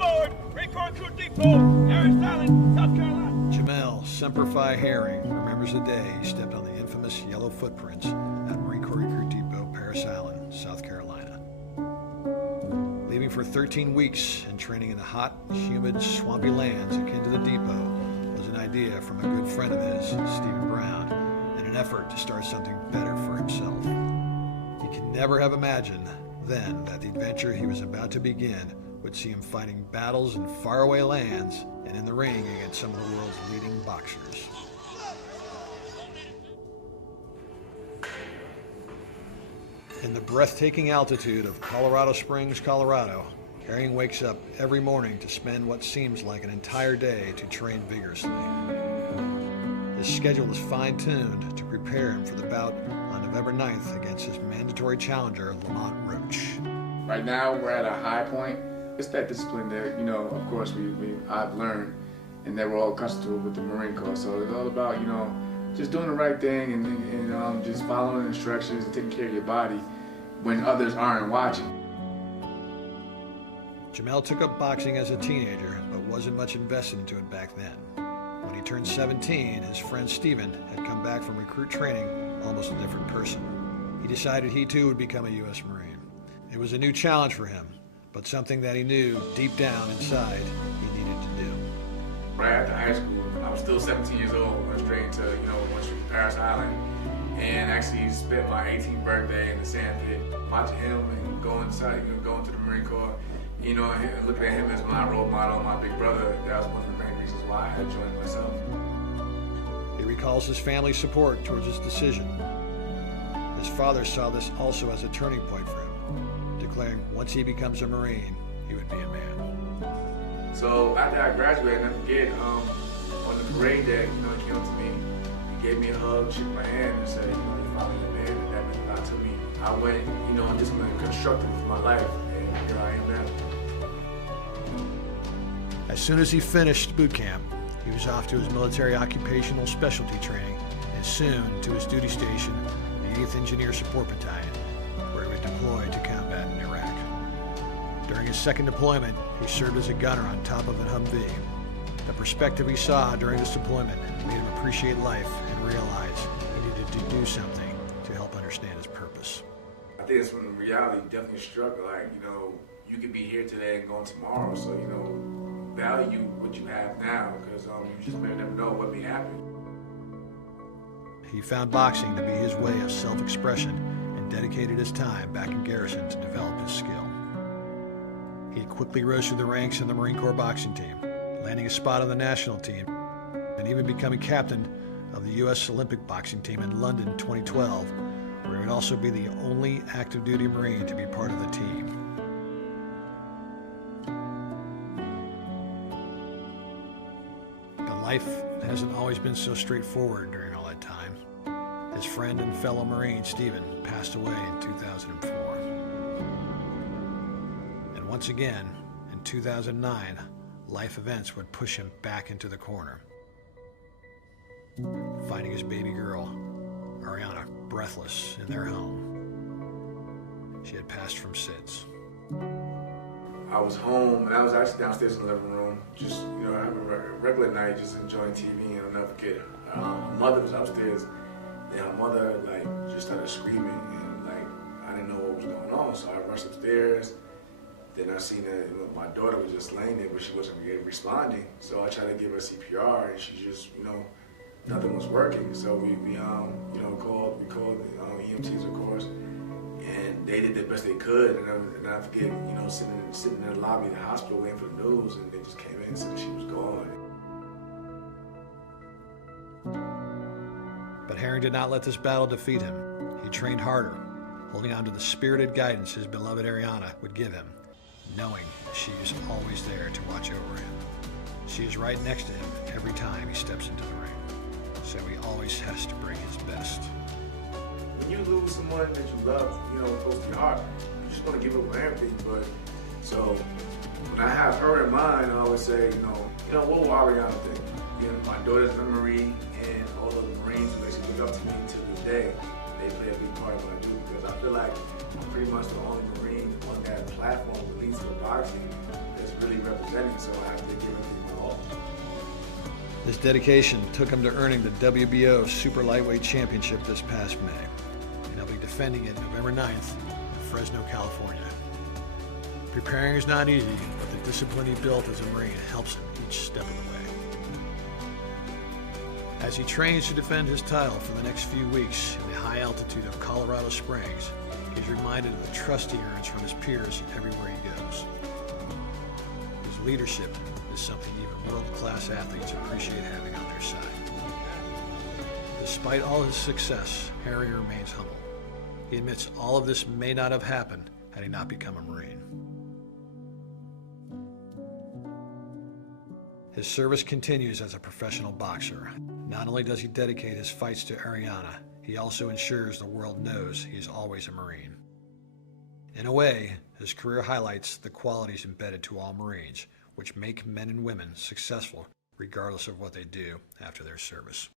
aboard! Recon Crew Depot, Harris Island, South Carolina. Jamel Semper Fi Herring remembers the day he stepped on the infamous yellow footprints at Marine Corps Recruit Depot, Parris Island, South Carolina. Leaving for 13 weeks and training in the hot, humid, swampy lands akin to the depot was an idea from a good friend of his, Stephen Brown, in an effort to start something better for himself. He could never have imagined then that the adventure he was about to begin would see him fighting battles in faraway lands and in the ring against some of the world's leading boxers. In the breathtaking altitude of Colorado Springs, Colorado, Herring wakes up every morning to spend what seems like an entire day to train vigorously. His schedule is fine-tuned to prepare him for the bout on November 9th against his mandatory challenger, Lamont Roach. Right now, we're at a high point. It's that discipline that, of course, I've learned and that we're all accustomed to with the Marine Corps. So it's all about, just doing the right thing and just following instructions and taking care of your body when others aren't watching. Jamel took up boxing as a teenager, but wasn't much invested into it back then. When he turned 17, his friend Stephen had come back from recruit training almost a different person. He decided he too would become a U.S. Marine. It was a new challenge for him, but something that he knew deep down inside he needed to do. Right after high school, I was still 17 years old, went straight to, went straight to Parris Island, and actually spent my 18th birthday in the sandpit, watching him and going to the Marine Corps, and looking at him as my role model, my big brother. That was one of the main reasons why I had joined myself. He recalls his family's support towards his decision. His father saw this also as a turning point for him, declaring once he becomes a Marine, he would be a man. So after I graduated, I never forget, on the parade day, he came up to me, he gave me a hug, shook my hand, and said, you're finally a man, and that meant a lot to me. I went, and just went constructive with my life, and here I am now. As soon as he finished boot camp, he was off to his military occupational specialty training, and soon to his duty station, the 8th Engineer Support Battalion, where he would deploy to combat in Iraq. During his second deployment, he served as a gunner on top of a Humvee. The perspective he saw during this deployment made him appreciate life and realize he needed to do something to help understand his purpose. I think it's when reality definitely struck, you could be here today and gone tomorrow, so, value what you have now, because you just may never know what may happen. He found boxing to be his way of self-expression and dedicated his time back in garrison to develop his skill. He quickly rose through the ranks in the Marine Corps boxing team, landing a spot on the national team, and even becoming captain of the U.S. Olympic boxing team in London 2012, where he would also be the only active duty Marine to be part of the team. But life hasn't always been so straightforward during all that time. His friend and fellow Marine, Stephen, passed away in 2004. And once again, in 2009, life events would push him back into the corner. Finding his baby girl, Ariana, breathless in their home. She had passed from SIDS. I was home, and I was actually downstairs in the living room, just, having a regular night, just enjoying TV, and I'll never forget it. My mother was upstairs, and her mother, just started screaming, and, I didn't know what was going on, so I rushed upstairs. Then I seen that my daughter was just laying there, but she wasn't responding, so I tried to give her CPR, and she just, nothing was working. So we called the EMTs, of course, and they did the best they could. And I forget, sitting in the lobby of the hospital waiting for the news, and they just came in and said she was gone. But Herring did not let this battle defeat him. He trained harder, holding on to the spirited guidance his beloved Ariana would give him, knowing she is always there to watch over him. She is right next to him every time he steps into the ring, so he always has to bring his best. When you lose someone that you love, close to your heart, you just want to give up on everything. But so when I have her in mind, I always say, what will Ariana think? My daughter's a Marine, and all of the Marines basically look up to me to this day. they play a big part of what I do, because I feel like I'm pretty much the only Marine on that platform, at least for boxing, that's really representing, so I have to give everything my all. His dedication took him to earning the WBO Super Lightweight Championship this past May, and he'll be defending it November 9th in Fresno, California. Preparing is not easy, but the discipline he built as a Marine helps him each step of the way. As he trains to defend his title for the next few weeks in the high altitude of Colorado Springs, he's reminded of the trust he earns from his peers everywhere he goes. His leadership is something even world-class athletes appreciate having on their side. Despite all his success, Harry remains humble. He admits all of this may not have happened had he not become a Marine. His service continues as a professional boxer. Not only does he dedicate his fights to Ariana, he also ensures the world knows he is always a Marine. In a way, his career highlights the qualities embedded to all Marines, which make men and women successful regardless of what they do after their service.